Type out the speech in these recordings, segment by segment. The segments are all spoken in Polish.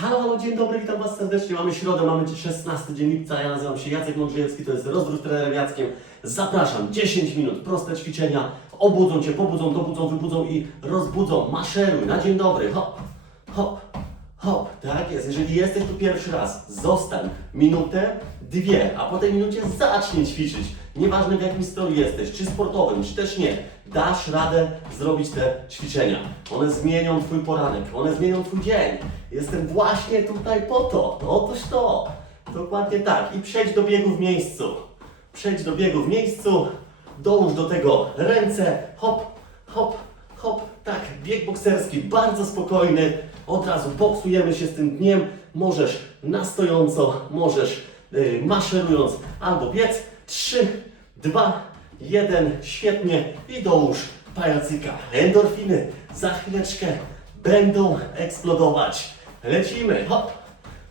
Halo, dzień dobry, witam Was serdecznie. Mamy środę, mamy 16 dzień lipca. Ja nazywam się Jacek Mądrzejewski, to jest rozwój z trenerem Jackiem. Zapraszam, 10 minut, proste ćwiczenia. Obudzą Cię, pobudzą, dobudzą, wybudzą i rozbudzą. Maszeruj, na dzień dobry, hop, hop, hop. Tak jest, jeżeli jesteś tu pierwszy raz, zostań minutę, dwie, a po tej minucie zacznij ćwiczyć. Nieważne w jakim stroju jesteś, czy sportowym, czy też nie. Dasz radę zrobić te ćwiczenia. One zmienią Twój poranek, one zmienią Twój dzień. Jestem właśnie tutaj po to. Otóż to. Dokładnie tak. I przejdź do biegu w miejscu. Przejdź do biegu w miejscu. Dołóż do tego ręce. Hop, hop, hop. Tak, bieg bokserski, bardzo spokojny. Od razu boksujemy się z tym dniem. Możesz na stojąco, możesz yy, maszerując albo biec. Trzy, dwa, jeden. Świetnie. I dołóż pajacyka. Endorfiny za chwileczkę będą eksplodować. Lecimy, hop,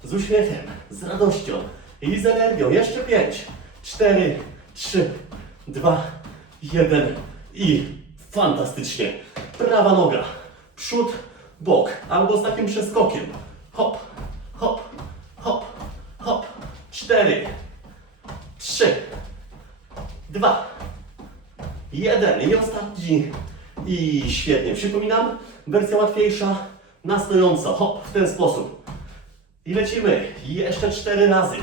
z uśmiechem, z radością i z energią. Jeszcze pięć, cztery, trzy, dwa, jeden i fantastycznie. Prawa noga, przód, bok, albo z takim przeskokiem. Hop, hop, hop, hop. Cztery, trzy, dwa, Jeden i ostatni. I świetnie. Przypominam, wersja łatwiejsza na stojąco. Hop, w ten sposób. I lecimy. Jeszcze cztery razy.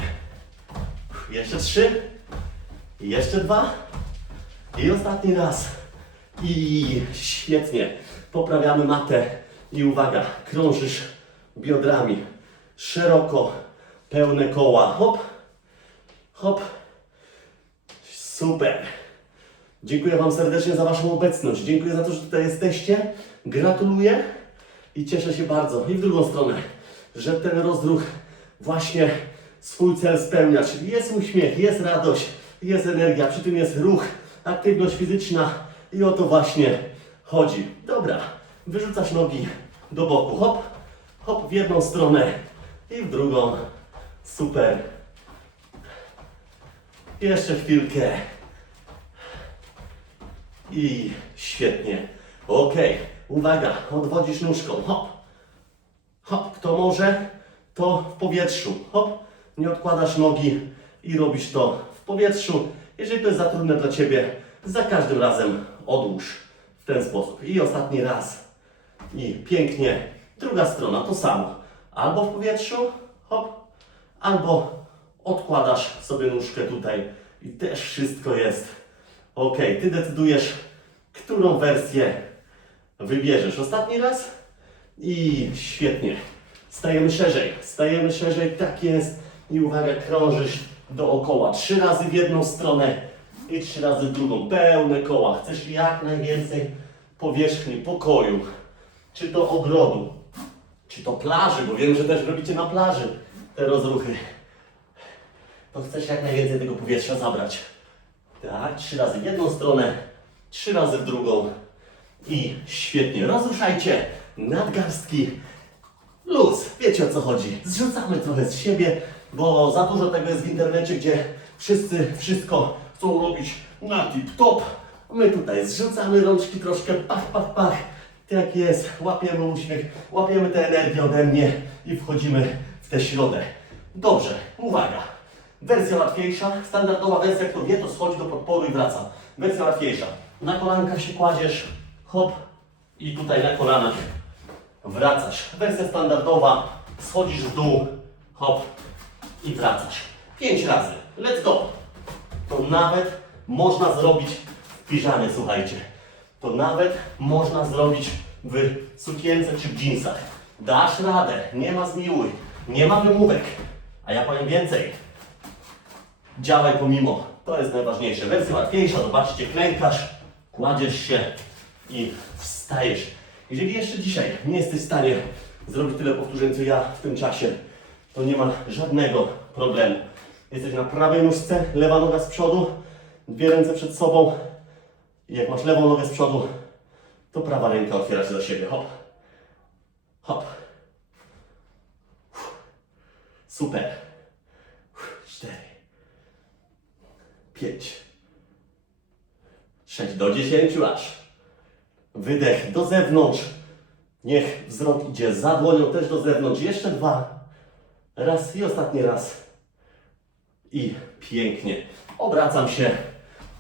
Jeszcze trzy. Jeszcze dwa. I ostatni raz. I świetnie. Poprawiamy matę. I uwaga, krążysz biodrami. Szeroko, pełne koła. Hop, hop. Super. Dziękuję Wam serdecznie za Waszą obecność. Dziękuję za to, że tutaj jesteście. Gratuluję i cieszę się bardzo. I w drugą stronę, że ten rozruch właśnie swój cel spełnia. Czyli jest uśmiech, jest radość, jest energia, przy tym jest ruch, aktywność fizyczna i o to właśnie chodzi. Dobra, wyrzucasz nogi do boku. Hop, hop w jedną stronę i w drugą. Super. Jeszcze chwilkę. I świetnie. Okej, uwaga, odwodzisz nóżką. Hop. Hop, kto może, to w powietrzu. Hop, nie odkładasz nogi i robisz to w powietrzu. Jeżeli to jest za trudne dla Ciebie, za każdym razem odłóż w ten sposób. I ostatni raz. I pięknie. Druga strona, to samo. Albo w powietrzu, hop, albo odkładasz sobie nóżkę tutaj i też wszystko jest ok. Ty decydujesz, którą wersję wybierzesz. Ostatni raz i świetnie. Stajemy szerzej, stajemy szerzej, tak jest. I uwaga, krążysz dookoła. Trzy razy w jedną stronę i trzy razy w drugą. Pełne koła. Chcesz jak najwięcej powierzchni, pokoju, czy to ogrodu, czy to plaży, bo wiem, że też robicie na plaży te rozruchy. To chcesz jak najwięcej tego powietrza zabrać. Tak, trzy razy w jedną stronę, trzy razy w drugą. I świetnie. Rozruszajcie nadgarstki. Luz, wiecie o co chodzi. Zrzucamy trochę z siebie, bo za dużo tego jest w internecie, gdzie wszyscy wszystko chcą robić na tip-top. My tutaj zrzucamy rączki troszkę, pach, pach, pach. Tak jest, łapiemy uśmiech, łapiemy tę energię ode mnie i wchodzimy w tę środę. Dobrze, uwaga. Wersja łatwiejsza, standardowa wersja, kto wie, to schodzi do podporu i wraca. Wersja łatwiejsza. Na kolanka się kładziesz, hop, i tutaj na kolanach wracasz. Wersja standardowa, schodzisz w dół, hop, i wracasz. Pięć razy. Let's go. To nawet można zrobić w piżamie, słuchajcie. To nawet można zrobić w sukience czy w. Dasz radę, nie ma zmiłuj, nie ma wymówek. A ja powiem więcej, działaj pomimo. To jest najważniejsze. Wersja łatwiejsza, zobaczcie, klękasz, kładziesz się i wstajesz. Jeżeli jeszcze dzisiaj nie jesteś w stanie zrobić tyle powtórzeń, co ja w tym czasie, to nie ma żadnego problemu. Jesteś na prawej nóżce, lewa noga z przodu, dwie ręce przed sobą i jak masz lewą nogę z przodu, to prawa ręka otwiera się do siebie. Hop, hop. Super. Cztery pięć, sześć do dziesięciu aż. Wydech do zewnątrz, Niech wzrok idzie za dłonią też do zewnątrz. Jeszcze dwa. Raz i ostatni raz. I pięknie. Obracam się.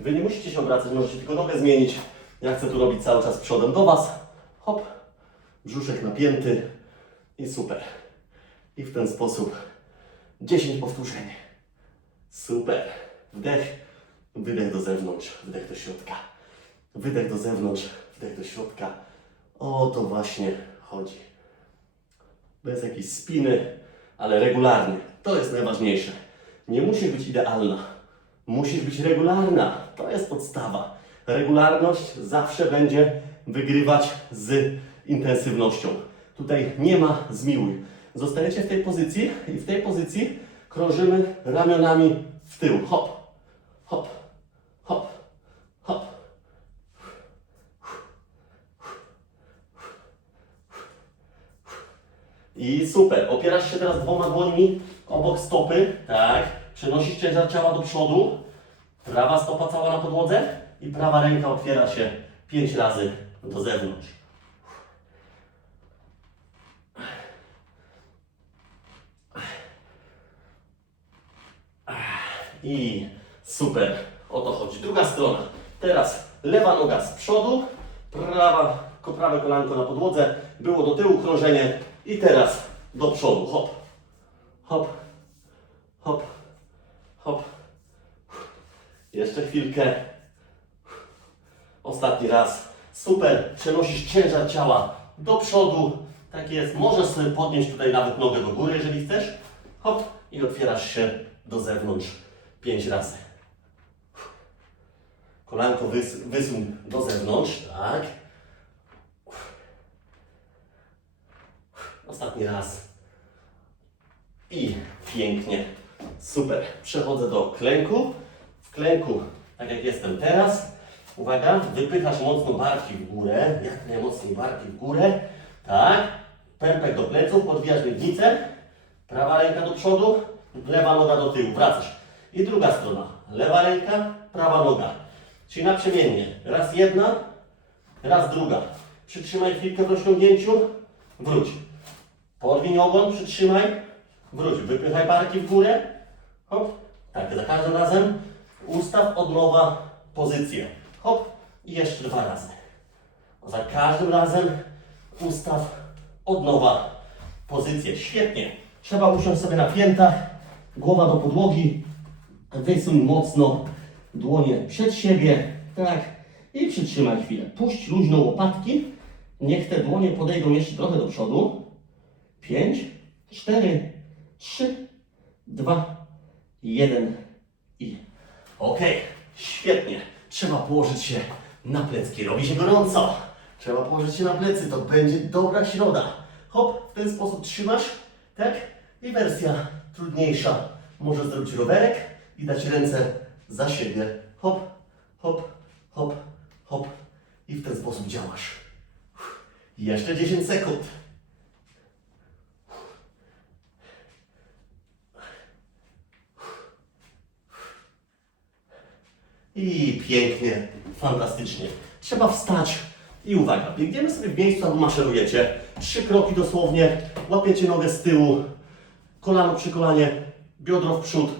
Wy nie musicie się obracać, możecie tylko nogę zmienić. Ja chcę tu robić cały czas przodem do Was. Hop. Brzuszek napięty. I super. I w ten sposób 10 powtórzeń. Super. Wdech, wydech do zewnątrz, wdech do środka. Wydech do zewnątrz, wdech do środka. O to właśnie chodzi. Bez jakiejś spiny, ale regularnie. To jest najważniejsze. Nie musisz być idealna. Musisz być regularna. To jest podstawa. Regularność zawsze będzie wygrywać z intensywnością. Tutaj nie ma zmiłuj. Zostajecie w tej pozycji i w tej pozycji krążymy ramionami w tył. Hop, hop, hop. I super. Opierasz się teraz dwoma dłońmi obok stopy. Tak. Przenosisz ciężar ciała do przodu. Prawa stopa cała na podłodze i prawa ręka otwiera się pięć razy do zewnątrz. I super. O to chodzi. Druga strona. Teraz lewa noga z przodu, prawa, prawe kolanko na podłodze, było do tyłu krążenie i teraz do przodu. Hop, hop, hop, hop. Jeszcze chwilkę. Ostatni raz. Super. Przenosisz ciężar ciała do przodu. Tak jest. Możesz sobie podnieść tutaj nawet nogę do góry, jeżeli chcesz. Hop. I otwierasz się do zewnątrz pięć razy. Kolanko wys, wysuń do zewnątrz. Tak. Ostatni raz. I pięknie. Super. Przechodzę do klęku. W klęku, tak jak jestem teraz. Uwaga, wypychasz mocno barki w górę. Jak najmocniej barki w górę. Tak. Pępek do pleców, podwijasz miednicę. Prawa ręka do przodu, lewa noga do tyłu. Wracasz. I druga strona. Lewa ręka, prawa noga. Czyli naprzemiennie. Raz jedna, raz druga. Przytrzymaj chwilkę w rozciągnięciu. Wróć. Podwiń ogon, przytrzymaj. Wróć. Wypychaj barki w górę. Hop. Tak, za każdym razem ustaw od nowa pozycję. Hop. I jeszcze dwa razy. Za każdym razem ustaw od nowa pozycję. Świetnie. Trzeba usiąść sobie na piętach, głowa do podłogi, wysuń mocno dłonie przed siebie, tak, i przytrzymaj chwilę. Puść luźno łopatki, niech te dłonie podejdą jeszcze trochę do przodu. Pięć, cztery, trzy, dwa, jeden i okej, świetnie. Trzeba położyć się na plecki. Robi się gorąco. Trzeba położyć się na plecy. To będzie dobra środa. Hop, w ten sposób trzymasz, tak? I wersja trudniejsza. Możesz zrobić rowerek i dać ręce za siebie. Hop, hop, hop, hop. I w ten sposób działasz. Jeszcze 10 sekund. I pięknie, fantastycznie. Trzeba wstać i uwaga, biegniemy sobie w miejscu albo maszerujecie. Trzy kroki dosłownie, łapiecie nogę z tyłu, kolano przy kolanie, biodro w przód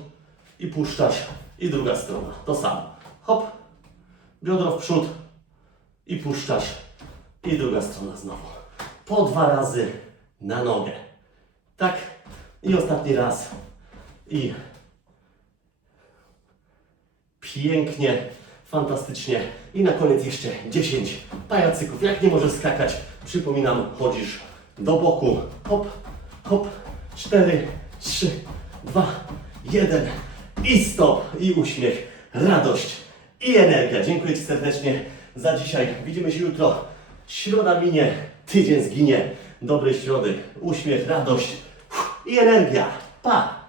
i puszczasz. I druga strona, to samo. Hop, biodro w przód i puszczasz. I druga strona znowu. Po dwa razy na nogę. Tak, i ostatni raz. I Pięknie, fantastycznie. I na koniec jeszcze 10 pajacyków. Jak nie możesz skakać, przypominam, chodzisz do boku. Hop, hop, 4, 3, 2, 1 i stop. I uśmiech, radość i energia. Dziękuję Ci serdecznie za dzisiaj. Widzimy się jutro. Środa minie, tydzień zginie. Dobrej środy, uśmiech, radość i energia. Pa!